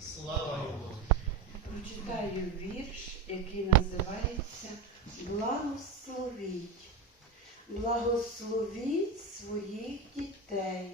Слава Богу. Прочитаю вірш, який називається Благословіть. Благословіть своїх дітей,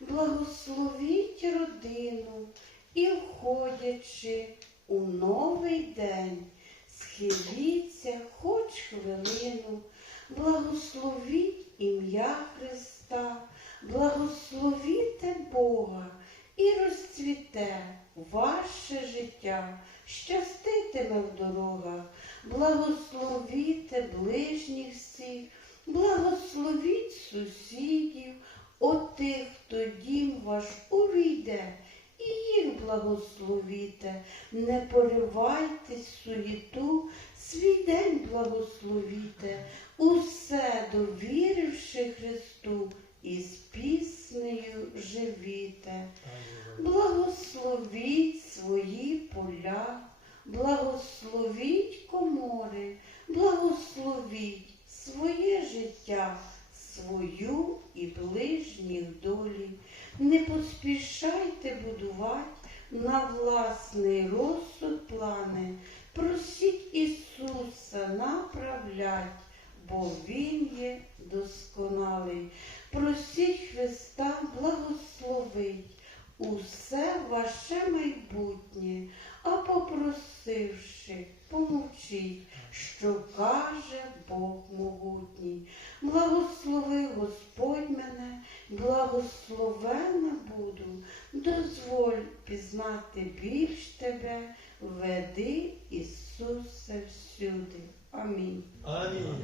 благословіть родину і входячи у новий день, схиліться хоч хвилину, благословіть ім'я Христа, благословіте Бога і розцвіте ваше життя, щаститиме в дорогах, благословіте ближніх всіх, благословіть сусідів, отих, хто дім ваш увійде, і їх благословіте, не поривайтесь в суєту, свій день благословіте, усе довіривши Христу, і з піснею живіте. Благословіть свої поля, благословіть комори, благословіть своє життя, свою і ближніх долі. Не поспішайте будувати на власний розсуд плани. Просіть Ісуса направлять, бо Він є досконалий. Просіть Христа благословить усе ваше майбутнє, а попросивши, помовчіть, що каже Бог могутній. Благослови Господь мене, благословена буду, дозволь пізнати більш тебе, веди Ісусе всюди. Амінь.